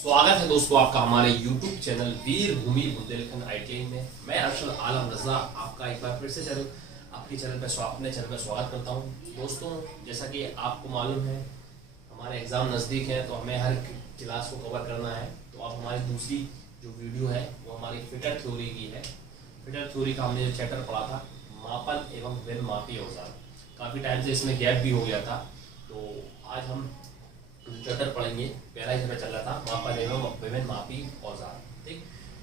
स्वागत है दोस्तों आपका हमारे YouTube चैनल वीर भूमि बुंदेलखंड ITI में। मैं अरशद आलम रजा आपका एक बार फिर से अपने चैनल पर स्वागत करता हूं। दोस्तों, जैसा कि आपको मालूम है हमारे एग्ज़ाम नज़दीक है तो हमें हर क्लास को कवर करना है। तो अब हमारी दूसरी जो वीडियो है वो हमारी फिटर थ्योरी की है। फिटर थ्योरी का हमने जो चैप्टर पढ़ा था मापन एवं विभिन्न मापी औजार, काफ़ी टाइम से इसमें गैप भी हो गया था। तो आज हम चैप्टर पढ़ेंगे। पहला ही चल रहा था मापन एवं विभिन्न मापी औजार। ठीक,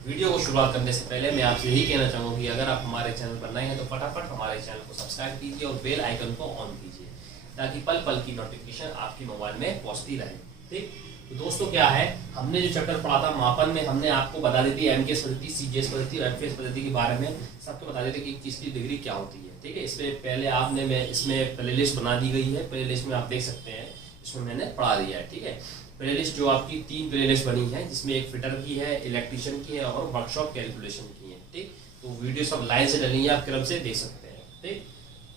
वीडियो को शुरुआत करने से पहले मैं आपसे यही कहना चाहूँगा कि अगर आप हमारे चैनल पर नए हैं तो फटाफट हमारे चैनल को सब्सक्राइब कीजिए और बेल आइकन को ऑन कीजिए ताकि पल पल की नोटिफिकेशन आपके मोबाइल में पहुँचती रहे। ठीक, तो दोस्तों क्या है, हमने जो चैप्टर पढ़ा था मापन में हमने आपको बता दी थी MKS पद्धति, CGS पद्धति और FKS पद्धति के बारे में सबको बता देते कि किसकी डिग्री क्या होती है। ठीक है, इसमें पहले आपने इसमें प्ले लिस्ट बना दी गई है। प्ले लिस्ट में आप देख सकते हैं, इसमें मैंने पढ़ा दिया है। ठीक है, प्ले लिस्ट जो आपकी 3 प्ले लिस्ट बनी है जिसमें एक फिटर की है, इलेक्ट्रिशियन की है और वर्कशॉप कैलकुलेशन की है। ठीक, तो वीडियो सब लाइन से डली है, आप क्रम से देख सकते हैं। ठीक,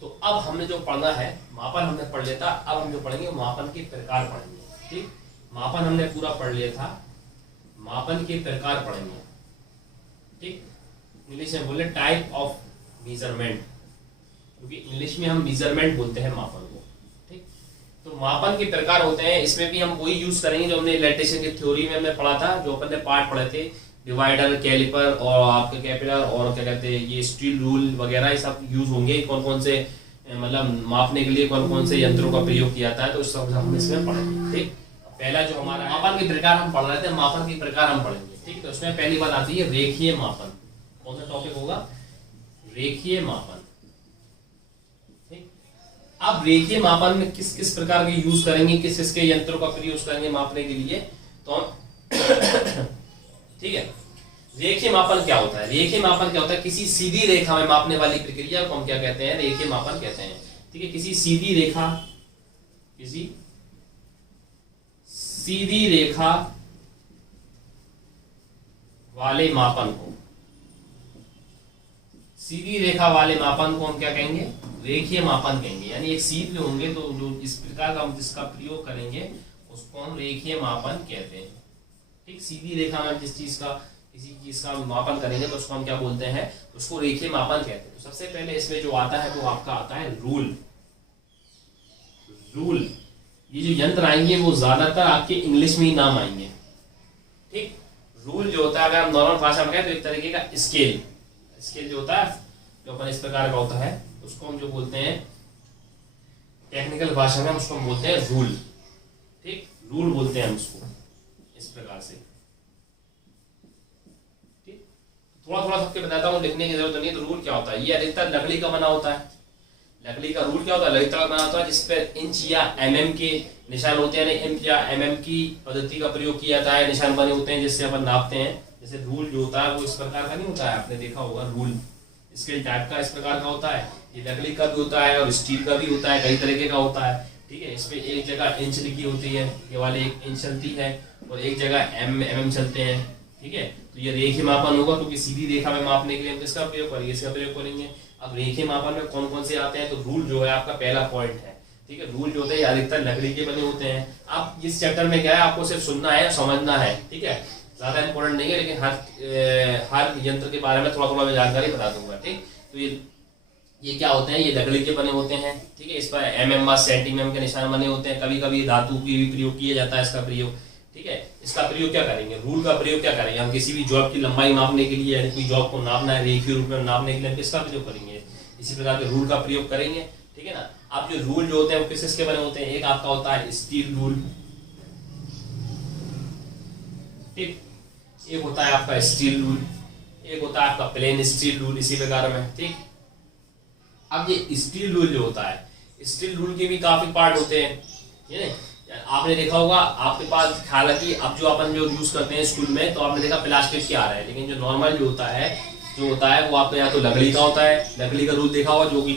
तो अब हमने जो पढ़ना है मापन हमने पढ़ लिया था, अब हम जो पढ़ेंगे मापन के प्रकार पढ़ेंगे। ठीक, मापन हमने पूरा पढ़ लिया था, मापन के प्रकार पढ़ेंगे। ठीक, इंग्लिश में बोले टाइप ऑफ मेजरमेंट, क्योंकि इंग्लिश में हम मेजरमेंट बोलते हैं मापन को। ठीक, तो मापन के प्रकार होते हैं, इसमें भी हम वही यूज करेंगे जो हमने इलेक्ट्रिशियन की थ्योरी में हमने पढ़ा था, जो अपन ने पार्ट पढ़े थे, डिवाइडर, कैलिपर और आपके कैपिलर और क्या कहते हैं ये स्टील रूल वगैरह, ये सब यूज होंगे। कौन कौन से मतलब मापने के लिए कौन कौन से यंत्रों का प्रयोग किया जाता है, तो सब हम इसमें पढ़ेंगे। ठीक, पहला जो हमारा मापन के प्रकार हम पढ़ रहे थे, मापन के प्रकार हम पढ़ेंगे। ठीक, तो इसमें पहली बात आती है रेखीय मापन। कौन सा टॉपिक होगा? रेखीय मापन। ठीक, अब रेखीय मापन में किस किस प्रकार के यूज करेंगे, किस किस के यंत्रों का प्रयोग यूज करेंगे मापने के लिए, तो हम ठीक है, रेखीय मापन क्या होता है? रेखीय मापन क्या होता है? किसी सीधी रेखा में मापने वाली प्रक्रिया को हम क्या कहते हैं? रेखीय मापन कहते हैं। ठीक है, किसी सीधी रेखा वाले मापन को, सीधी रेखा वाले मापन को हम क्या कहेंगे? रेखीय मापन कहेंगे। यानी एक सीध में होंगे तो जो इस प्रकार का हम जिसका प्रयोग करेंगे उसको हम रेखीय मापन कहते हैं। ठीक, सीधी रेखा में जिस चीज का किसी चीज का मापन करेंगे तो उसको हम क्या बोलते हैं? उसको रेखीय मापन कहते हैं। तो सबसे पहले इसमें जो आता है वो आपका आता है रूल। ये जो यंत्र आएंगे वो ज्यादातर आपके इंग्लिश में ही नाम आएंगे। ठीक, रूल जो होता है अगर हम नॉर्मल भाषा में कहें तो एक तरीके का स्केल जो होता है, जो अपन इस प्रकार का होता है, उसको हम जो बोलते हैं टेक्निकल भाषा में उसको हम बोलते हैं रूल। ठीक, रूल बोलते हैं हम उसको इस प्रकार से। ठीक, थोड़ा थोड़ा सबके बताता हूँ, लिखने की जरूरत नहीं है। तो रूल क्या होता है? ये अधिकतर लकड़ी का बना होता है। लकड़ी का रूल क्या होता है? लकड़ी का बना होता है जिस पर इंच या mm के निशान होते हैं, इंच या mm की पद्धति का प्रयोग किया जाता है। निशान बने होते हैं जिससे अपन नापते हैं। जैसे रूल जो होता है वो इस प्रकार का नहीं होता है, आपने देखा होगा रूल स्केल टाइप का इस प्रकार का होता है। ये लकड़ी का भी होता है और स्टील का भी होता है, कई तरीके का होता है। ठीक है, इसमें एक जगह इंच लिखी होती है, ये वाले एक इंच चलती है और एक जगह mm चलते हैं। ठीक है, तो ये रेखीय मापन होगा क्योंकि सीधी रेखा में मापने के लिए हम किसका प्रयोग करेंगे? इसका प्रयोग करेंगे। अब रेखीय मापन में कौन कौन से आते हैं? तो रूल जो है आपका पहला पॉइंट है। ठीक है, रूल जो होते हैं अधिकतर लकड़ी के बने होते हैं। अब इस चैप्टर में क्या है, आपको सिर्फ सुनना है, समझना है। ठीक है, ज्यादा इंपॉर्टेंट नहीं है, लेकिन हर यंत्र के बारे में थोड़ा थोड़ा मैं जानकारी बता दूंगा। ठीक, तो ये क्या होते हैं? ये लकड़ी के बने होते हैं। ठीक है, इस पर mm सेंटीमीटर के निशान बने होते हैं। कभी कभी धातु की भी प्रयोग किया जाता है इसका प्रयोग। ठीक है, इसका प्रयोग क्या करेंगे? रूल का प्रयोग क्या करेंगे? हम किसी भी जॉब की लंबाई मापने के लिए, यानी कोई जॉब को नापना है रेखीय रूप में नापने के लिए, हम किसका प्रयोग करेंगे? इसी प्रकार के रूल का प्रयोग करेंगे। ठीक है ना। अब जो रूल जो होते हैं वो किस किसके बने होते हैं? एक आपका होता है स्टील रूल। ठीक, एक होता है आपका स्टील रूल, एक होता है आपका प्लेन स्टील रूल, इसी प्रकार में। ठीक, अब ये स्टील रूल जो होता है, स्टील रूल के भी काफी पार्ट होते हैं। आपने देखा होगा, आपके पास हालांकि अब जो अपन जो यूज करते हैं स्कूल में तो आपने देखा प्लास्टिक के आ रहा है, लेकिन जो नॉर्मल जो होता है वो आपके यहाँ तो लकड़ी का होता है। लकड़ी का रूल देखा होगा जो कि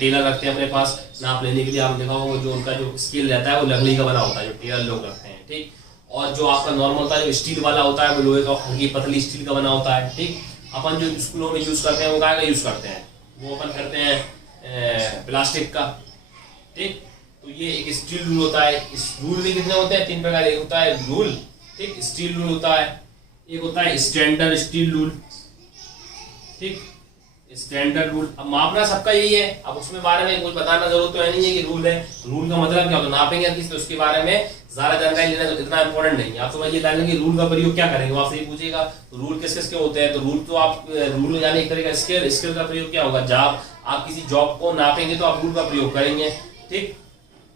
टेलर रखते हैं अपने पास नाप लेने के लिए। आपने देखा होगा जो उनका जो स्केल रहता है वो लकड़ी का बना होता है, जो टेलर लोग रखते हैं। ठीक, और जो आपका नॉर्मल होता है जो स्टील वाला होता है वो लोहे का हल्की पतली स्टील का बना होता है। ठीक, अपन जो स्कूलों में यूज करते हैं वो क्या यूज करते हैं? वो अपन करते हैं प्लास्टिक का। ठीक, तो ये एक स्टील रूल होता है। इस रूल में कितने होते हैं? 3 प्रकार। एक होता है रूल, ठीक, स्टील रूल होता है। एक होता है स्टैंडर्ड स्टील रूल, ठीक, स्टैंडर्ड रूल। अब मापना सबका यही है, अब उसमें बारे में कुछ बताना जरूरत तो है नहीं है कि रूल है, रूल का मतलब क्या होता है, नापेंगे किसी, तो उसके बारे में ज्यादा जानकारी लेना तो इतना इंपॉर्टेंट नहीं है। आप तो ये जानेंगे रूल का प्रयोग क्या करेंगे, आपसे ये पूछेगा रूल किस किस के होते हैं, तो रूल तो आप रूल यानी एक तरह का स्केल, स्केल का प्रयोग क्या होगा, जब आप किसी जॉब को नापेंगे तो आप रूल का प्रयोग करेंगे, ठीक।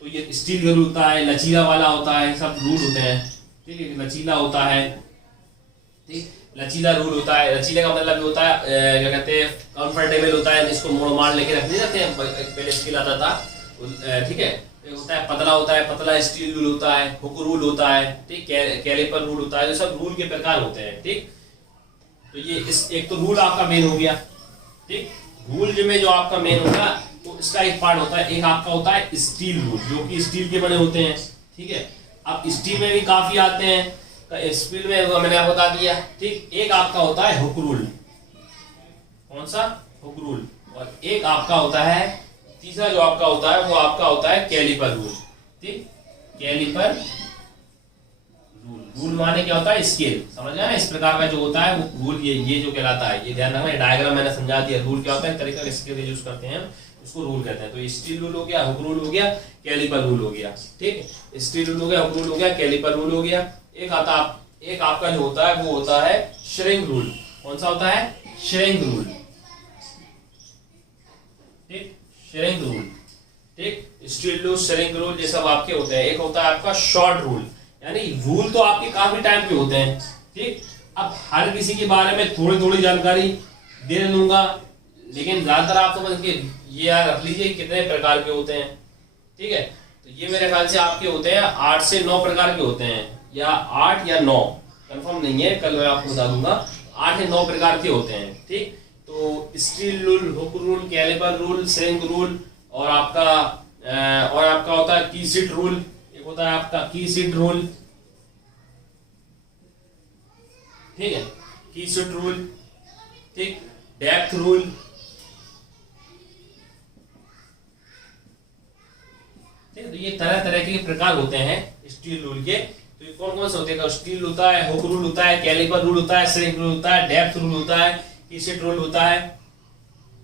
तो ये स्टील रूल होता है, लचीला वाला होता है, सब रूल होते हैं, ठीक है, लचीला होता है, ठीक, लचीला रूल होता है। लचीले का मतलब होता है क्या कहते हैं, कंफर्टेबल होता है, जिसको मोड़ मार लेके रख नहीं जाते हैं, पहले स्किल आता था, ठीक है। होता है पतला, होता है पतला स्टील रूल होता है, हुक रूल होता है, ठीक, कैलिपर रूल होता है, ये सब रूल के प्रकार होते हैं, ठीक। तो ये इस एक तो रूल आपका मेन हो गया, ठीक। रूल में जो आपका मेन होगा तो इसका एक पार्ट होता है, एक आपका होता है स्टील रूल, जो कि स्टील के बने होते हैं, ठीक है। अब स्टील में भी काफी आते हैं, स्टील में मैंने आपको बता दिया, ठीक। एक आपका होता है हुक रूल, कौन सा, हुक रूल, और एक आपका होता है तीसरा जो आपका होता है वो आपका होता है कैलिपर रूल, ठीक, कैलिपर रूल। रूल माने क्या होता है, स्केल, समझ गया ना, इस प्रकार का जो होता है वो रूल, ये जो कहलाता है, ये ध्यान रखना, ये डायग्राम मैंने समझा दिया। रूल क्या होता है, तरीका का स्केल यूज करते हैं उसको रूल कहते हैं। तो स्टील रूल हो गया, हुक रूल हो गया, कैलिपर रूल हो गया, ठीक। स्टील रूल हो गया, हुक रूल हो गया, कैलिपर रूल हो गया। एक आपका जो होता है वो होता है श्रिंक रूल। कौन सा होता है, श्रिंक रूल, ठीक, श्रिंक रूल, ठीक। स्टील रूल, श्रिंक रूल, ये सब आपके होते हैं। एक होता है आपका शॉर्ट रूल, यानी रूल तो आपके काफी टाइम के होते हैं, ठीक। अब हर किसी के बारे में थोड़ी थोड़ी जानकारी दे दूंगा, लेकिन ज्यादातर आप तो बस ये याद रख लीजिए कितने प्रकार के होते हैं, ठीक है। तो ये मेरे ख्याल से आपके होते हैं 8 से 9 प्रकार के होते हैं, या 8 या 9, कंफर्म नहीं है, कल मैं आपको बता दूंगा। 8 या 9 प्रकार के होते हैं, ठीक। तो steel rule, hook rule, caliper rule, shrink rule, और आपका होता है की सीट रूल। एक होता है आपका की सीट रूल, ठीक है, की सीट रूल, ठीक, डेप्थ रूल, ठीक। तो ये तरह तरह के प्रकार होते हैं स्टील रूल के। तो कौन कौन से होते हैं, स्टील होता है, हुक रूल होता है, कैलिपर रूल होता है, श्रिंक रूल होता है, डेप्थ रूल होता है, कीसेट रूल होता है,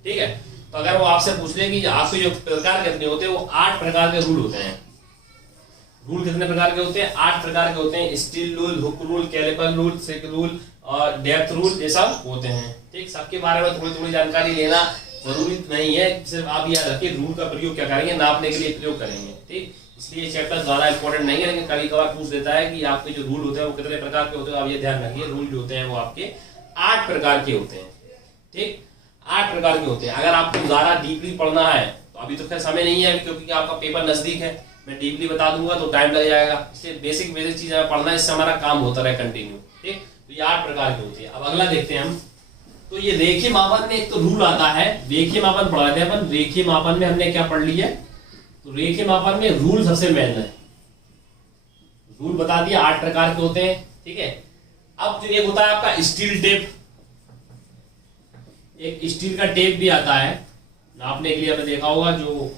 ठीक है। तो अगर वो आपसे पूछ ले कि आपके जो प्रकार कितने होते हैं, वो 8 प्रकार के रूल होते हैं। रूल कितने प्रकार के होते हैं, 8 प्रकार के होते हैं। Steel rule, hook rule, caliper rule, shrink rule और डेप्थ रूल, ये सब होते हैं, ठीक। सबके बारे में थोड़ी थोड़ी जानकारी लेना जरूरी नहीं है, सिर्फ आप याद रखिए रूल का प्रयोग क्या करेंगे, नापने के लिए प्रयोग करेंगे, ठीक। इसलिए चैप्टर ज्यादा इंपॉर्टेंट नहीं है, लेकिन कभी कभार पूछ देता है कि आपके जो रूल होते हैं वो कितने प्रकार के होते हैं। आप ये ध्यान रखिए, रूल जो होते हैं वो आपके 8 प्रकार के होते हैं, ठीक, 8 प्रकार के होते हैं। अगर आपको ज्यादा डीपली पढ़ना है तो अभी तो खैर समय नहीं है, क्योंकि आपका पेपर नजदीक है, मैं डीपली बता दूंगा तो टाइम लग जाएगा, इसलिए बेसिक बेसिक चीजें पढ़ना है, इससे हमारा काम होता रहे कंटिन्यू, ठीक। तो ये 8 प्रकार के होते हैं। अब अगला देखते हैं हम, तो ये रेखीय मापन में एक तो रूल आता है, रेखीय मापन पढ़ा थे अपन। रेखीय मापन में हमने क्या पढ़ लिया, तो रेखीय मापन में रूल सबसे मेन है, रूल बता दिया 8 प्रकार के होते हैं, ठीक है। अब जो एक होता है आपका स्टील टेप, एक स्टील का टेप भी आता है नापने के लिए, आपने देखा होगा, जो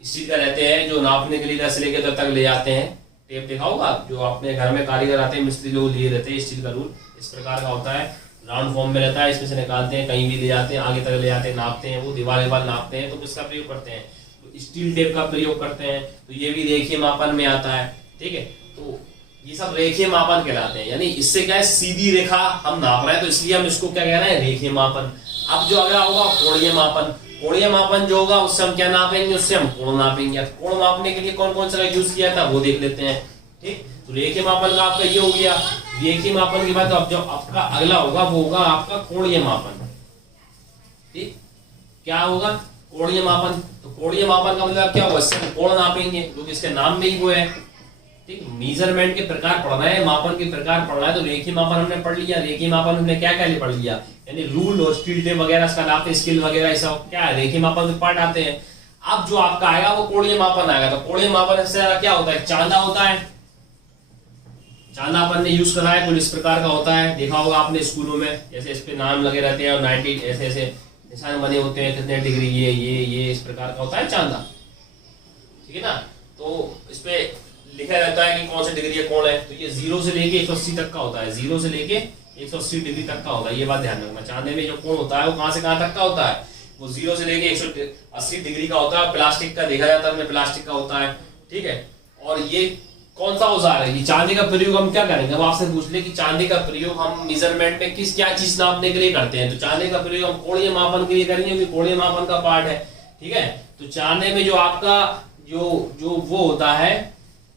स्टील का रहते हैं, जो नापने के लिए इधर से लेकर तक ले जाते हैं, टेप देखा होगा, जो अपने घर में कारीगर आते हैं, मिस्त्री लोग लिए रहते हैं। स्टील का रूल इस प्रकार का होता है, राउंड फॉर्म में रहता है, इसमें से निकालते हैं, कहीं भी ले जाते हैं, आगे तक ले जाते हैं, नापते हैं, वो दीवार नापते हैं, तो किसका प्रयोग करते हैं, तो स्टील टेप का प्रयोग करते हैं। तो ये भी रेखीय मापन में आता है, ठीक है। तो ये सब रेखीय मापन कहलाते हैं, यानी इससे क्या है, सीधी रेखा हम नाप रहे हैं, तो इसलिए हम इसको क्या कह रहे हैं, रेखीय मापन। अब जो अगला होगा कोणीय मापन, कोणीय मापन जो होगा उससे हम क्या नापेंगे, उससे हम कोण नापेंगे। कोण मापने के लिए कौन कौन सा यूज किया था वो देख लेते हैं, ठीक। तो रेखीय मापन का आपका ये हो गया। रेखीय मापन के बाद अब जो आपका अगला होगा वो होगा आपका कोणीय मापन, ठीक। क्या होगा, कोणीय मापन। तो कोणीय मापन का मतलब क्या होगा, इससे हम कोण नापेंगे, क्योंकि इसके नाम में ही वो है, ठीक। मेजरमेंट के प्रकार पढ़ना है, मापन के प्रकार पढ़ना है, तो रेखीय मापन हमने पढ़ लिया। रेखीय मापन हमने क्या क्या पढ़ लिया, यानी रूल और स्टील टेप वगैरह, इसका नापे स्केल वगैरह, सब क्या है, रेखीय मापन में पार्ट आते हैं। अब जो आपका आएगा वो कोणीय मापन आएगा। तो कोणीय मापन से क्या होता है, चांदा होता है, चांदा अपन ने यूज करा है, कुछ इस प्रकार का होता है, देखा होगा आपने स्कूलों में, जैसे इस पे नाम लगे रहते हैं और 90 ऐसे ऐसे निशान बने होते हैं, कितने डिग्री ये इस प्रकार का होता है चांदा, ठीक है ना। तो इस पे लिखे लिखा रहता है कि कौन सी डिग्री है कौन है, तो ये 0 से लेके 180 तक का होता है, 0 से लेके 180 डिग्री तक का होता है। ये बात ध्यान रखना, चांदी में जो कोण होता है वो कहां से कहां तक का होता है, वो 0 से लेके 180 डिग्री का होता है। प्लास्टिक का देखा जाता है, प्लास्टिक का होता है, ठीक है। और ये कौन सा औजार है, ये चांदी का प्रयोग हम क्या करेंगे, हम आपसे पूछ ले कि चांदी का प्रयोग हम मेजरमेंट में किस क्या चीज नापने के लिए करते हैं, तो चांदी का प्रयोग हम कोणीय मापन के लिए करेंगे, क्योंकि कोणीय मापन का पार्ट है, ठीक है। तो चांदी में जो आपका जो वो होता है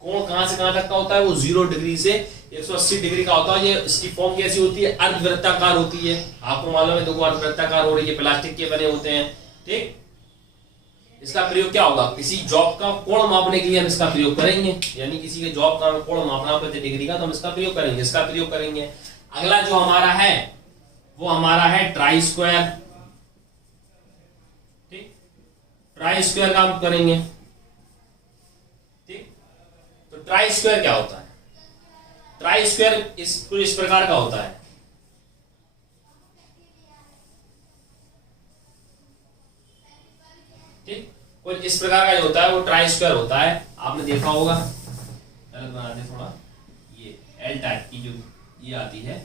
कोण कहां से कहां तक का होता है, वो 0 डिग्री से 180 डिग्री का होता है। ये इसकी फॉर्म कैसी होती है, अर्धवृत्ताकार होती है। आपको मालूम है, देखो अर्धवृत्ताकार हो रही है, प्लास्टिक के बने होते हैं, ठीक। इसका प्रयोग क्या होगा, किसी जॉब का कोण मापने के लिए हम इसका प्रयोग करेंगे, यानी किसी के जॉब का कोण मापना प्रति डिग्री का, तो हम इसका प्रयोग करेंगे, इसका प्रयोग करेंगे। अगला जो हमारा है वो हमारा है ट्राई स्क्वायर, ठीक। ट्राई स्क्वायर का हम करेंगे, ठीक। तो ट्राई स्क्वायर क्या होता है, ट्राई स्क्वायर इस प्रकार का होता है, ठीक। कुछ इस प्रकार का जो होता है वो ट्राई स्क्वायर होता है, आपने देखा होगा। अलग बना दे थोड़ा, ये एल टाइप की जो ये आती है,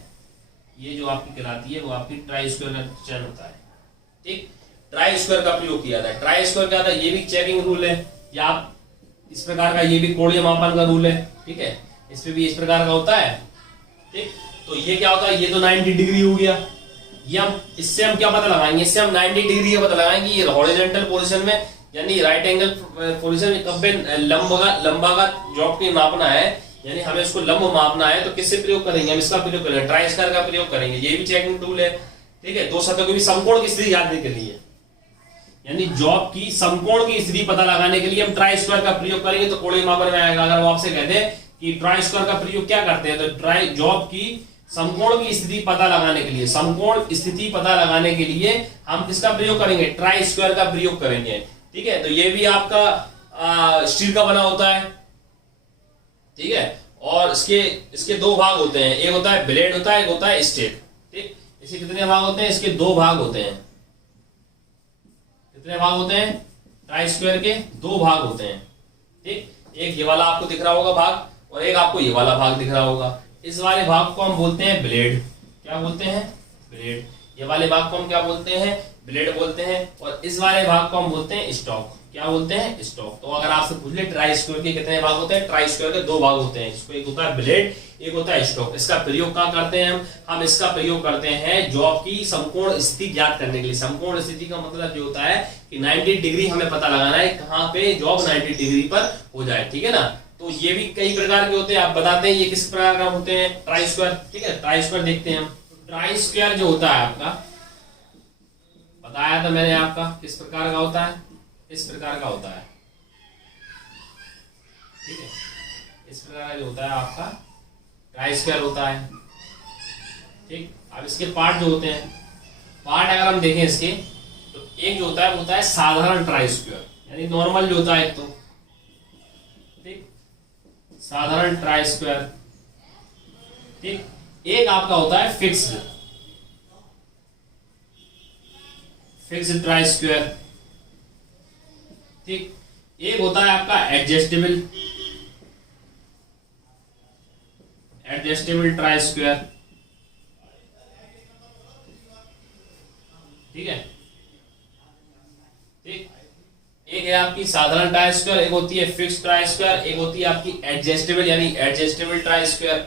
ये जो आपकी कहलाती है वो आपकी ट्राई स्क्वायर का चैन होता है, ठीक। ट्राई स्क्वायर का प्रयोग किया था। ट्राई स्क्वायर क्या था, ये भी चेकिंग रूल है, या आप इस प्रकार का, ये भी कोणीय मापन का रूल है, ठीक है। इस पे भी इस प्रकार का होता है, ठीक। तो ये क्या होता है, ये तो 90 डिग्री हो गया, ये हम इससे हम क्या पता लगाएंगे, इससे हम 90 डिग्री का पता लगाएंगे। ये हॉरिजॉन्टल पोजीशन में यानी राइट एंगल पोजीशन में कब लंबा का जॉब की मापना है, यानी हमें उसको लंब मापना है, तो किससे प्रयोग करेंगे, हम इसका प्रयोग करेंगे, ट्राई स्क्वायर का प्रयोग करेंगे। ये भी चेकिंग टूल है, ठीक है। दो सतहों के भी समकोण की स्थिति जानने के लिए, यानी जॉब की समकोण की स्थिति पता लगाने के लिए हम ट्राई स्क्वायर का प्रयोग करेंगे, तो कोणीय मापन में आएगा। अगर वो आपसे कहते हैं कि ट्राई स्क्वायर का प्रयोग क्या करते हैं, तो ट्राई जॉब की समकोण की स्थिति पता लगाने के लिए, समकोण स्थिति पता लगाने के लिए हम किसका प्रयोग करेंगे, ट्राई स्क्वायर का प्रयोग करेंगे, ठीक है। तो ये भी आपका स्टील का बना होता है, ठीक है। और इसके दो भाग होते हैं, एक होता है ब्लेड होता है, एक होता है स्टेक, ठीक। इसके कितने भाग होते हैं, इसके 2 भाग होते हैं। कितने भाग होते हैं, ट्राई स्क्वायर के 2 भाग होते हैं, ठीक। एक ये वाला आपको दिख रहा होगा भाग, और एक आपको ये वाला भाग दिख रहा होगा। इस वाले भाग को हम बोलते हैं ब्लेड, क्या बोलते हैं, ब्लेड। ये वाले भाग को हम क्या बोलते हैं, ब्लेड बोलते हैं। और इस वाले भाग को हम बोलते हैं स्टॉक, क्या बोलते हैं, स्टॉक। तो अगर आपसे पूछ ले ट्राई स्क्वायर के कितने भाग होते हैं, ट्राई स्क्वायर के 2 भाग होते हैं, इसको एक होता है ब्लेड, एक होता है स्टॉक। इसका प्रयोग कहाँ करते हैं हम इसका प्रयोग करते हैं जॉब की समकोण स्थिति ज्ञात करने के लिए। समकोण स्थिति का मतलब ये होता है कि 90 डिग्री हमें पता लगाना है कहाँ पे जॉब 90 डिग्री पर हो जाए, ठीक है ना। तो ये भी कई प्रकार के होते हैं, आप बताते हैं ये किस प्रकार का होते हैं, ट्राई स्क्वायर, ठीक है। ट्राई स्क्वायर देखते हैं हम। ट्राई स्क्वायर जो होता है आपका, बताया था मैंने आपका किस प्रकार का होता है, इस प्रकार का होता है, ठीक है। इस प्रकार का जो होता है आपका ट्राई स्क्वायर होता है, ठीक। अब इसके पार्ट जो होते हैं, पार्ट अगर हम देखें इसके, तो एक जो होता है वो होता है साधारण ट्राई स्क्वायर, यानी नॉर्मल जो होता है, तो ठीक, साधारण ट्राई स्क्वायर, ठीक। एक आपका होता है फिक्स्ड ट्राई स्क्वायर, ठीक। एक होता है आपका एडजस्टेबल ट्राई स्क्वायर, ठीक है, ठीक। एक है आपकी साधारण ट्राई स्क्वायर, एक होती है फिक्स्ड ट्राई स्क्वायर, एक होती है आपकी एडजस्टेबल यानी एडजस्टेबल ट्राई स्क्वायर,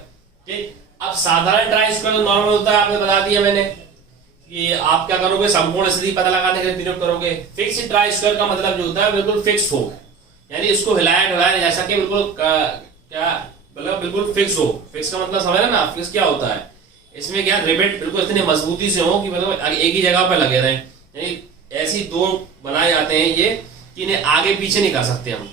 ठीक। अब साधारण ट्राई स्क्वायर तो नॉर्मल होता है, आपने बता दिया मैंने कि आप क्या करोगे, संपूर्ण स्थिति पता लगाने के लिए प्रयोग करोगे। फिक्स्ड ट्राई स्क्वायर का मतलब जो होता है बिल्कुल फिक्स हो, यानी इसको हिलाया ढुलाया जैसा कि बिल्कुल क्या मतलब बिल्कुल फिक्स हो। फिक्स का मतलब समझ रहे ना, फिक्स क्या होता है, इसमें क्या रिवेट बिल्कुल इतने मजबूती से हो कि मतलब एक ही जगह पर लगे रहे, यानी ऐसी 2 बनाए जाते हैं ये कि इन्हें आगे पीछे नहीं कर सकते हम,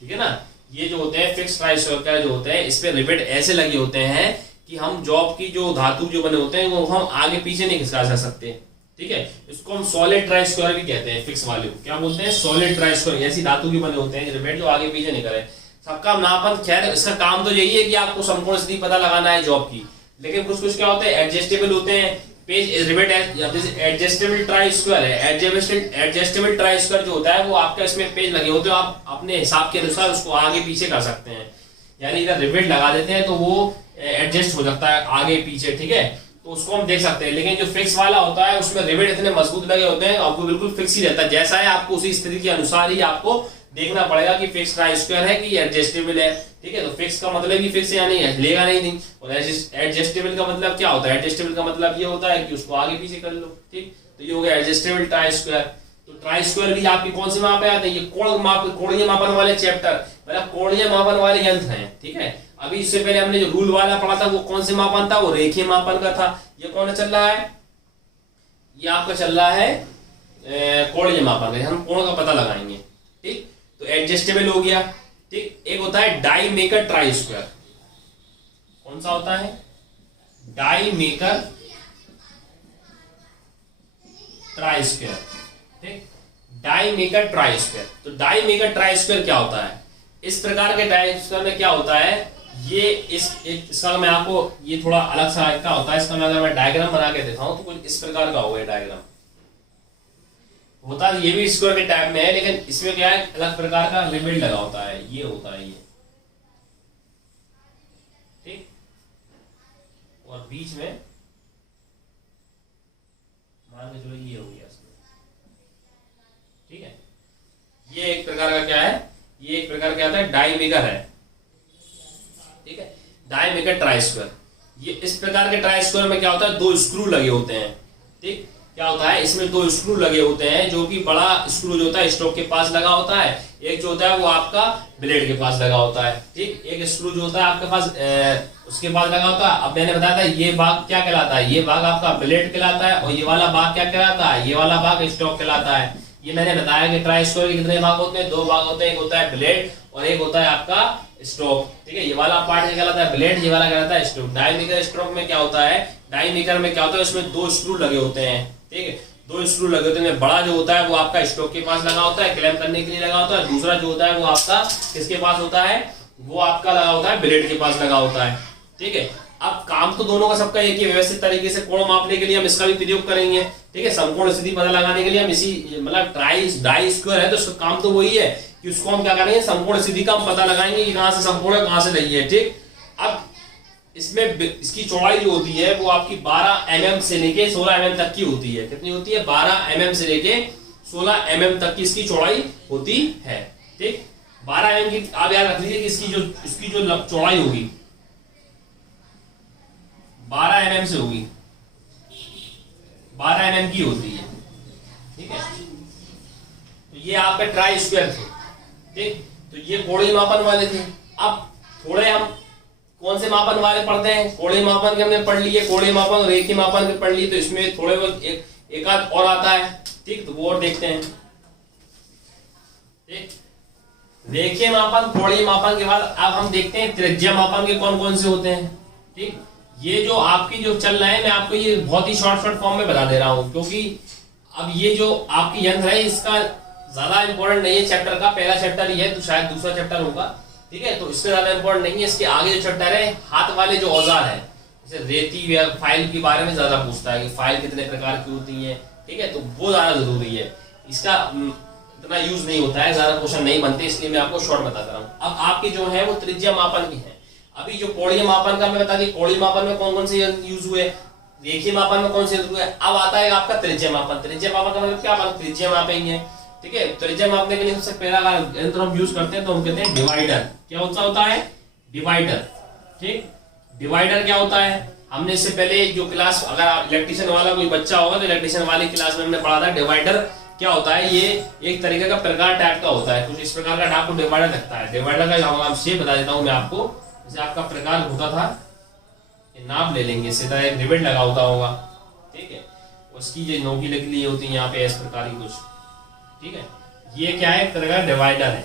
ठीक है ना। ये जो होते हैं फिक्स ट्राई स्क्वायर जो होते हैं, इस पे रिवेट ऐसे लगे होते हैं कि हम जॉब की जो धातु जो बने होते हैं वो हम आगे पीछे नहीं खिसका जा सकते, ठीक है। इसको हम सॉलिड ट्राई स्क्वायर भी कहते हैं, फिक्स वाले को क्या बोलते हैं, सॉलिड ट्राई स्क्वायर। ऐसी धातु के बने होते हैं रिवेट जो आगे पीछे नहीं करे। सबका नापन, खैर इसका काम तो यही है कि आपको समकोण स्थिति पता लगाना है जॉब की, लेकिन कुछ कुछ क्या होते हैं एडजस्टेबल होते हैं। Page rivet adjustable try square है, एडजस्टेबल ट्राई स्क्वायर जो होता है वो आपका इसमें पेज लगे होते हैं, आप अपने हिसाब के अनुसार उसको आगे पीछे कर सकते हैं। यानी इधर रिवेट लगा देते हैं तो वो एडजस्ट हो जाता है आगे पीछे, ठीक है, तो उसको हम देख सकते हैं। लेकिन जो फिक्स वाला होता है उसमें रिवेट इतने मजबूत लगे होते हैं, आपको बिल्कुल फिक्स ही रहता है, जैसा है आपको उसी स्थिति के अनुसार ही आपको देखना पड़ेगा कि फिक्स ट्राई स्क्वायर है कि एडजस्टेबल है, ठीक है। तो फिक्स का मतलब ही फिक्स या नहीं है, लेगा नहीं। और एडजस्टेबल का मतलब क्या होता है? एडजस्टेबल का मतलब ये होता है कि उसको आगे पीछे कर लो, ठीक। तो ये हो गया एडजस्टेबल ट्राई स्क्वायर। तो ट्राई स्क्वायर भी आपकी कौन से माप पे आते हैं? ये कोणीय मापन वाले चैप्टर, मतलब कोणीय मापन वाले यंत्र हैं, ठीक है। अभी इससे पहले हमने जो रूल वाला पढ़ा था वो कौन से मापन था? वो रेखीय मापन का था। ये कौन चल रहा है? ये आपका चल रहा है कोणीय मापन का, हम कोण का पता लगाएंगे, ठीक। तो एडजस्टेबल हो गया, ठीक। एक होता है डाई मेकर ट्राई स्क्वायर। कौन सा होता है? डाई मेकर ट्राई स्क्वायर, ठीक। Die maker try square. तो डाई मेकर ट्राई स्क्वायर क्या होता है? इस प्रकार के ट्राई स्क्वायर में क्या होता है, ये इसका मैं आपको, ये थोड़ा अलग सा का होता है, इसका मैं अगर मैं डायग्राम बना के देता हूं तो कुछ इस प्रकार का होगा। डायग्राम होता है ये भी स्क्वायर के टाइप में है, लेकिन इसमें क्या है, अलग प्रकार का रिवेट लगा होता है। ये होता है ये, ठीक। और बीच में मान के चलो ये हो गया इसमें, ठीक है। ये एक प्रकार का क्या है? ये एक प्रकार क्या होता है? डाई मेकर है, ठीक है। Die maker try square. ये इस प्रकार के ट्राई स्क्वायर में क्या होता है? दो स्क्रू लगे होते हैं, ठीक। क्या होता है? इसमें दो स्क्रू लगे होते हैं, जो कि बड़ा स्क्रू जो होता है स्टॉक के पास लगा होता है, एक जो होता है वो आपका ब्लेड के पास लगा होता है, ठीक। एक स्क्रू जो होता है आपके पास उसके पास लगा होता है। अब मैंने बताया था ये भाग क्या कहलाता है? ये भाग आपका ब्लेड कहलाता है, और ये वाला भाग क्या कहलाता है? ये वाला भाग स्टॉक कहलाता है। ये मैंने बताया कि ट्राई स्क्वायर के कितने भाग होते हैं? दो भाग होते हैं, एक होता है ब्लेड और एक होता है आपका स्टॉक, ठीक है। ये वाला पार्ट कहलाता है ब्लेड, ये वाला कहलाता है स्टॉक। डाई मेकर स्टॉक में क्या होता है? डाई मेकर में क्या होता है? उसमें दो स्क्रू लगे होते हैं, ठीक है। दो स्क्रू लगे होते हैं। बड़ा जो होता है वो आपका स्टॉक के पास लगा होता है, क्लैंप करने के लिए लगा होता है। दूसरा जो होता है वो आपका किसके पास होता है? वो आपका लगा होता है ब्लेड के पास लगा होता है, ठीक है। अब काम तो दोनों का सबका एक ही, व्यवस्थित तरीके से कोण मापने के लिए हम इसका भी प्रयोग करेंगे, ठीक है। समकोण स्थिति पता लगाने के लिए हम इसी, मतलब डाई स्क्वायर है तो उसका काम तो वही है कि उसको हम क्या करेंगे? समकोण स्थिति का हम पता लगाएंगे कि कहां से समकोण है, कहां से नहीं है, ठीक। अब इसमें इसकी चौड़ाई जो होती है वो आपकी 12 mm से लेके 16 mm तक की होती है। कितनी होती है? 12 mm से लेके 16 mm तक की इसकी चौड़ाई होती है, ठीक। 12 mm की आप याद रख लीजिए कि इसकी जो चौड़ाई होगी 12 mm से होगी, 12 mm की होती है, ठीक है। तो ये आपके ट्राई स्क्वायर थे, ठीक। तो ये कोणीय मापन वाले थे। अब थोड़े हम कौन से मापन वाले पढ़ते हैं? कोणीय मापन के हमने पढ़ लिए, कोणीय मापन और रेखीय मापन के पढ़ लिए। तो इसमें थोड़े बहुत एक आध और आता है, ठीक। तो वो और देखते हैं, ठीक। रेखीय मापन, कोणीय मापन के बाद अब हम देखते हैं त्रिज्या मापन के कौन कौन से होते हैं, ठीक। ये जो आपकी जो चल रहा है, मैं आपको ये बहुत ही शॉर्ट फॉर्म में बता दे रहा हूं, क्योंकि अब ये जो आपकी यंत्र है इसका ज्यादा इंपॉर्टेंट नहीं है चैप्टर का, पहला चैप्टर ही है तो शायद दूसरा चैप्टर होगा, ठीक है। तो इसमें ज्यादा इंपॉर्टेंट नहीं है। इसके आगे जो चैप्टर है हाथ वाले जो औजार है, जैसे रेती या फाइल के बारे में ज्यादा पूछता है कि फाइल कितने प्रकार की होती है, ठीक है। तो वो ज्यादा जरूरी है, इसका इतना यूज नहीं होता है, ज्यादा क्वेश्चन नहीं बनते, इसलिए मैं आपको शॉर्ट बता रहा हूँ। अब आपके जो है वो त्रिज्या मापन की है। अभी जो कोणीय मापन का मैं बता दी, कोणीय मापन में कौन कौन से यूज हुए, रेखीय मापन में कौन से यूज हुए। अब आता है आपका त्रिज्या मापन। त्रिज्या मापन का मतलब क्या? हम त्रिज्या मापेंगे, ठीक है। त्रिज्या मापने के लिए सबसे पहला यंत्र हम यूज करते हैं तो हम कहते हैं डिवाइडर। क्या होता है? डिवाइडर, ठीक। डिवाइडर क्या होता है? हमने इससे पहले जो क्लास, अगर इलेक्ट्रिशियन वाला कोई बच्चा होगा तो इलेक्ट्रिशियन वाली क्लास में हमने पढ़ा था डिवाइडर क्या होता है। ये एक तरीके का प्रकार टाइप का होता है, कुछ इस प्रकार का आपको डिवाइडर लगता है। डिवाइडर का शेप बता देता हूं मैं आपको। जैसे आपका प्रकार होता था, ये नाप ले लेंगे, सीधा एक रिवेट लगा होगा, ठीक है। उसकी जो नोकी लगी होती है यहाँ पे इस प्रकार की कुछ, ठीक है। ये क्या है? एक तरह का डिवाइडर है,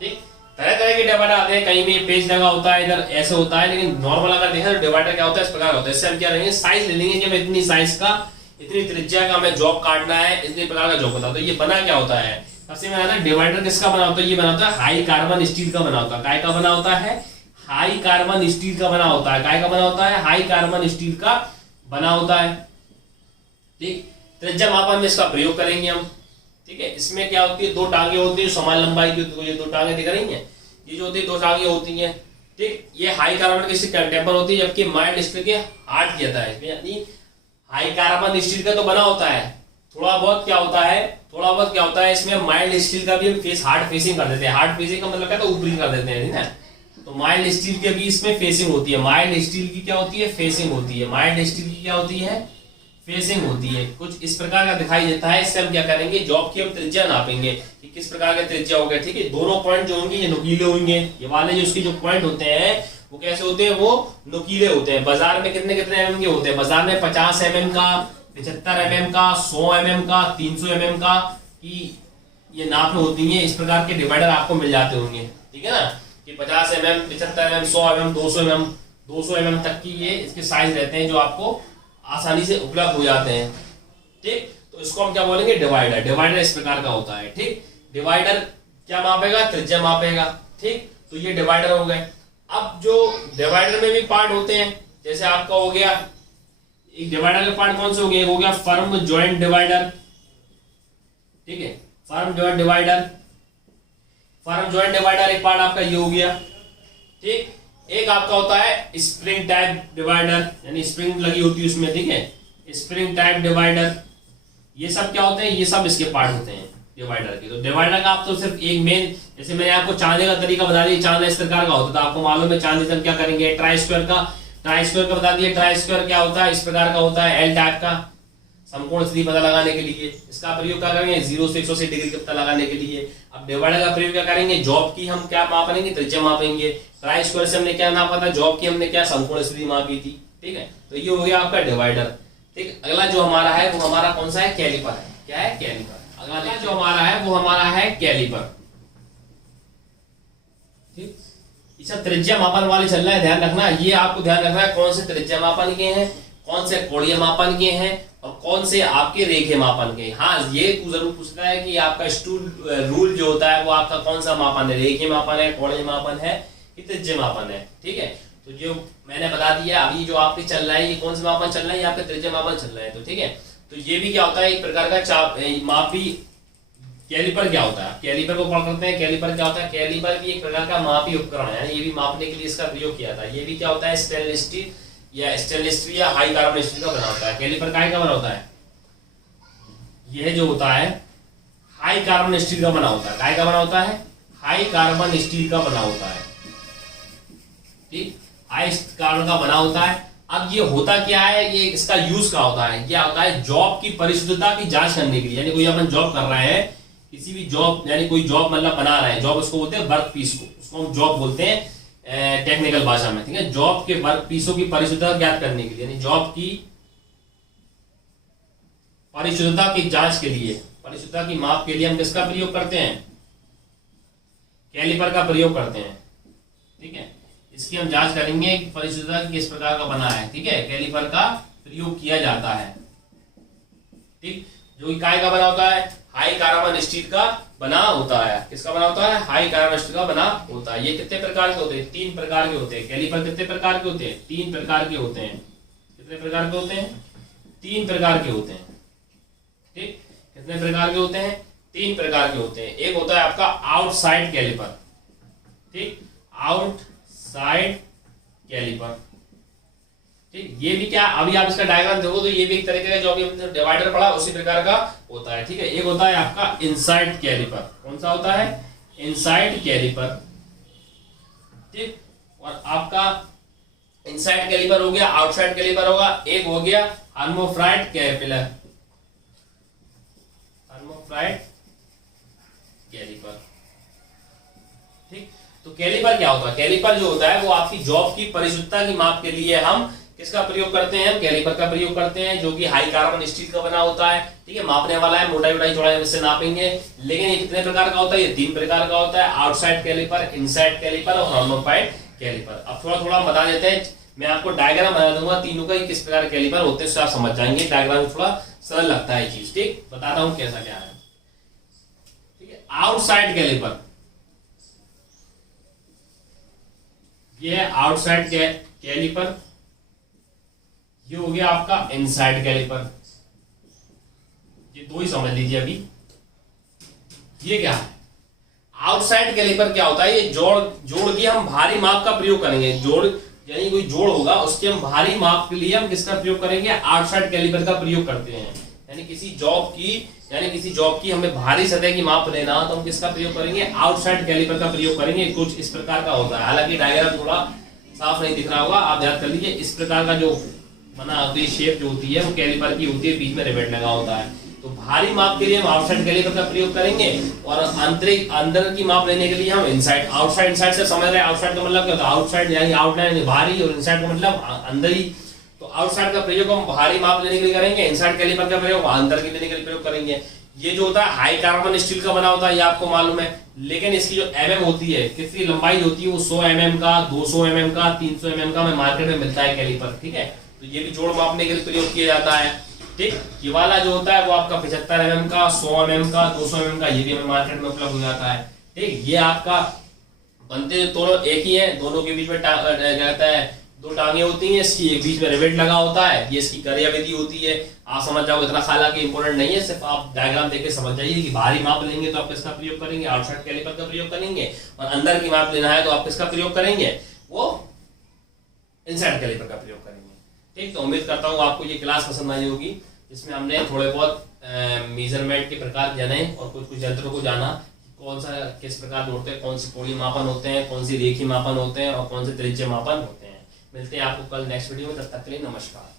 ठीक। तरह तरह के डिवाइडर आते हैं, कहीं में पेज लगा होता है, इधर ऐसे होता है, लेकिन नॉर्मल अगर देखें तो डिवाइडर क्या होता है? इस प्रकार होता है। इससे हम क्या लेंगे? साइज ले लेंगे कि हमें इतनी साइज का, इतनी त्रिज्या का हमें जॉब काटना है, इतने प्रकार का जॉब होता है। तो ये बना क्या होता है? सबसे पहले डिवाइडर किसका बना होता है? ये बना होता है हाई कार्बन स्टील का बना होता है। काय का बना होता है? हाई कार्बन स्टील का बना होता है। काय का बना होता है? हाई कार्बन स्टील का बना होता है, ठीक। त्रिज्या मापन में इसका प्रयोग करेंगे हम, ठीक है। इसमें क्या होती है? दो टांगे होती है समान लंबाई की, तो ये दो टांगे दिख रही हैं, ये जो होती है दो टांगे होती हैं, ठीक, ये हाई कार्बन की स्टील टेम्पर होती है, जबकि माइल्ड स्टील के हार्ड किया था इसमें, यानी हाई कार्बन स्टील का तो बना होता है, थोड़ा बहुत क्या होता है इसमें माइल्ड स्टील का भी हम फेस हार्ड फेसिंग कर देते हैं। हार्ड फेसिंग का मतलब क्या, तो ऊपरी कर देते हैं ना। तो माइल्ड स्टील के भी इसमें फेसिंग होती है, माइल्ड स्टील की क्या होती है, फेसिंग होती है। माइल्ड स्टील की क्या होती है, फेसिंग होती है। कुछ इस प्रकार का दिखाई देता है। इससे हम क्या करेंगे, जॉब की हम त्रिज्या नापेंगे कि किस प्रकार का त्रिज्या होगा। ठीक है, दोनों पॉइंट जो होंगे ये नुकीले होंगे, ये वाले जो उसके जो पॉइंट होते हैं वो कैसे होते हैं, वो नुकीले होते हैं। बाजार में कितने कितने एमएम के होते हैं, बाजार में 50 एमएम का, 75 एमएम का, 100 एमएम का, 300 एमएम का की ये नाप होती है। इस प्रकार के डिवाइडर आपको मिल जाते होंगे, ठीक है ना, कि 50 एमएम, 75 एमएम, 100 एमएम, 200 एमएम तक की ये इसके साइज रहते हैं जो आपको आसानी से उपलब्ध हो जाते हैं। ठीक, तो इसको हम क्या बोलेंगे, डिवाइडर। डिवाइडर इस प्रकार का होता है। ठीक, डिवाइडर क्या मापेगा, त्रिज्या मापेगा। ठीक, तो ये डिवाइडर हो गए। अब जो डिवाइडर में भी पार्ट होते हैं, जैसे आपका हो गया एक डिवाइडर के पार्ट कौन से हो गए, एक हो गया फर्म जॉइंट डिवाइडर। ठीक है, firm joint divider, firm joint divider एक पार्ट आपका ये हो गया। ठीक, एक आपका होता है स्प्रिंग टाइप डिवाइडर, यानी स्प्रिंग लगी होती है उसमें। ठीक है, स्प्रिंग टाइप डिवाइडर, ये सब क्या होते हैं, ये सब इसके पार्ट होते हैं डिवाइडर के। तो डिवाइडर का आप तो सिर्फ एक मेन, जैसे मैंने आपको चांदे का तरीका बता दिया, चांदा इस प्रकार का होता था, आपको मालूम है चांदे से हम क्या करेंगे, ट्राई स्क्वायर का बता दिया। ट्राई स्क्वायर क्या होता है, इस प्रकार का होता है, एल टाइप का, समकोण स्थिति पता लगाने के लिए। इसका प्रयोग क्या करेंगे, 0 से 180 डिग्री का पता लगाने के लिए। अब डिवाइडर का प्रयोग क्या करेंगे, जॉब की हम क्या मापेंगे, त्रिज्या मापेंगे। ट्राई स्क्वायर से हमने क्या नापा था, जॉब की हमने क्या समकोण स्थिति मापी थी। ठीक है, तो ये हो गया आपका डिवाइडर। ठीक, अगला जो हमारा है वो हमारा कौन सा है, कैलिपर है। क्या है, कैलिपर। अगला जो हमारा है वो हमारा है कैलिपर। ठीक, ये सब त्रिज्या मापन वाले चल रहा है, ध्यान रखना। ये आपको ध्यान रखना है कौन से त्रिज्या मापन के हैं, कौन से कोणीय मापन के हैं, और कौन से आपके रेखीय मापन के। हाँ, ये जरूर पूछता है कि आपका स्टूल रूल जो होता है वो आपका कौन सा मापन है, रेखीय मापन है, कोणीय मापन है, कि त्रिज्य मापन है। ठीक है, तो जो मैंने बता दिया, अभी जो आपके चल रहा है ये कौन सा मापन चल रहा है, ये आपका त्रिज्य मापन चल रहा है। तो ठीक है, तो ये भी क्या होता है, एक प्रकार का चाप मापी। कैलिपर क्या होता है, कैलिपर को पढ़ करते हैं। कैलिपर क्या होता है, कैलिपर भी एक प्रकार का मापी उपकरण है, ये भी मापने के लिए इसका प्रयोग किया था। ये भी क्या होता है, स्टेनलेस स्टील या हाई कार्बन स्टील का बना होता है। कैलिपर काय का बना होता है, यह जो होता है हाई कार्बन स्टील का बना होता है। काय का बना होता है, हाई कार्बन स्टील का बना होता है। ठीक, हाई कार्बन का बना होता है। अब ये होता क्या है, ये इसका यूज क्या होता है, क्या होता है, जॉब की परिशुद्धता की जांच करने के लिए। यानी कोई अपन जॉब कर रहे हैं, किसी भी जॉब, यानी कोई जॉब मतलब बना रहे हैं, जॉब उसको बोलते हैं वर्क पीस को, उसको हम जॉब बोलते हैं टेक्निकल भाषा में। ठीक है, जॉब के वर्क पीसों की परिशुद्धता ज्ञात करने के लिए, यानी जॉब की परिशुद्धता की जांच के लिए, परिशुद्धता की माप के लिए हम किसका प्रयोग करते हैं, कैलिपर का प्रयोग करते हैं। ठीक है, इसकी हम जांच करेंगे कि परिशुद्धता किस प्रकार का बना है। ठीक है, कैलिपर का प्रयोग किया जाता है। ठीक, जो कि काय का बना होता है, हाई कार्बन स्टील का बना होता है। किसका बना होता है, हाई कार्बन स्टील का बना होता है। ये कितने प्रकार के होते हैं, 3 प्रकार के होते हैं। कैलिपर कितने प्रकार के होते हैं, 3 प्रकार के होते हैं। कितने प्रकार के होते हैं, 3 प्रकार के होते हैं। ठीक, कितने प्रकार के होते हैं, 3 प्रकार के होते हैं। एक होता है आपका आउटसाइड कैलिपर। ठीक, आउटसाइड कैलिपर। ठीक, ये भी क्या, अभी आप इसका डायग्राम देखो तो ये भी एक तरीके का जो अभी हमने डिवाइडर पढ़ा उसी प्रकार का होता है। ठीक है, एक होता है आपका इनसाइड कैलिपर। कौन सा होता है, इनसाइड कैलिपर। ठीक, और आपका इनसाइड कैलिपर हो गया, आउटसाइड कैलिपर होगा। एक हो गया हर्मोफ्राइड कैलिपर, हर्मोफ्राइड कैलिपर। ठीक, तो कैलिपर क्या होता है, कैलिपर जो होता है वो आपकी जॉब की परिशुद्धता की माप के लिए हम किसका प्रयोग करते हैं, कैलिपर का प्रयोग करते हैं, जो कि हाई कार्बन स्टील का बना होता है। ठीक है, मापने वाला है, मोटाई उटाई चौड़ाई से नापेंगे। लेकिन ये कितने प्रकार का होता है, ये 3 प्रकार का होता है, आउटसाइड कैलिपर, इनसाइड कैलिपर और हर्मोफ्राइड कैलिपर। अब थोड़ा थोड़ा बता देते हैं, मैं आपको डायग्राम बना दूंगा तीनों का, किस प्रकार कैलिपर होते हैं, उससे आप समझ जाएंगे। डायग्राम थोड़ा सरल लगता है चीज। ठीक, बताता हूं कैसा क्या है। ठीक है, आउटसाइड कैलिपर, ये है आउटसाइड कैलिपर। ये हो गया आपका इनसाइड कैलिपर। ये दो ही समझ लीजिए अभी। ये क्या है, आउटसाइड कैलिपर क्या होता है, ये जोड़ की हम भारी माप का प्रयोग करेंगे। जोड़ यानी कोई जोड़ होगा, उसके हम भारी माप के लिए हम किसका प्रयोग करेंगे, आउटसाइड कैलिपर का प्रयोग करते हैं। यानी किसी जॉब की हमें भारी सतह की माप लेना हो तो हम किसका प्रयोग करेंगे, आउटसाइड कैलिपर का प्रयोग करेंगे। कुछ इस प्रकार का होता है, हालांकि डायग्राम थोड़ा साफ नहीं दिख रहा होगा, आप याद कर लीजिए। इस प्रकार का जो बना होती है शेप जो होती है वो कैलिपर की होती है, बीच में रिवेट लगा होता है। तो भारी माप के लिए हम आउटसाइड कैलिपर का प्रयोग करेंगे और अंदर की माप लेने के लिए हम इनसाइड। आउटसाइड इनसाइड से समझ रहे हैं, आउटसाइड का मतलब क्या होता है, आउटसाइड यानी आउटलाइन भारी, और इनसाइड का मतलब अंदर ही। तो आउटसाइड का प्रयोग हम भारी माप लेने के लिए करेंगे, इनसाइड कैलिपर का प्रयोग अंदर के लेने के लिए प्रयोग करेंगे। ये जो होता है हाई कार्बन स्टील का बना होता है, ये आपको मालूम है। लेकिन इसकी जो एमएम होती है, कितनी लंबाई होती है, वो 100 mm का, 200 mm का, 300 mm का हमें मार्केट में मिलता है कैलिपर, ठीक है। तो ये भी जोड़ मापने के लिए प्रयोग किया जाता है, ठीक। ये वाला जो होता है वो आपका 75 mm का, 100 mm का, 200 mm का, ये भी हमें मार्केट में उपलब्ध हो जाता है, ठीक। ये आपका बनते दोनों एक ही है, दोनों के बीच में कहता है दो टांगे होती हैं, इसकी एक बीच में रिवेट लगा होता है, ये इसकी क्रियाविधि होती है। आप समझ जाओगे, इतना हालांकि इंपॉर्टेंट नहीं है, सिर्फ आप डायग्राम देख के समझ जाइए कि भारी माप लेंगे तो आप किसका प्रयोग करेंगे, आउटसाइड कैलिपर का प्रयोग करेंगे, और अंदर की माप लेना है तो आप किसका प्रयोग करेंगे, वो इनसाइड कैलिपर का प्रयोग करेंगे, ठीक। तो उम्मीद करता हूँ आपको ये क्लास पसंद आई होगी, जिसमें हमने थोड़े बहुत मेजरमेंट के प्रकार जाने और कुछ यंत्रों को जाना, कौन सा किस प्रकार होते हैं, कौन सी कोणीय मापन होते हैं, कौन सी रेखीय मापन होते हैं और कौन से त्रिज्य मापन होते हैं। मिलते हैं आपको कल नेक्स्ट वीडियो में, तब तक के लिए नमस्कार।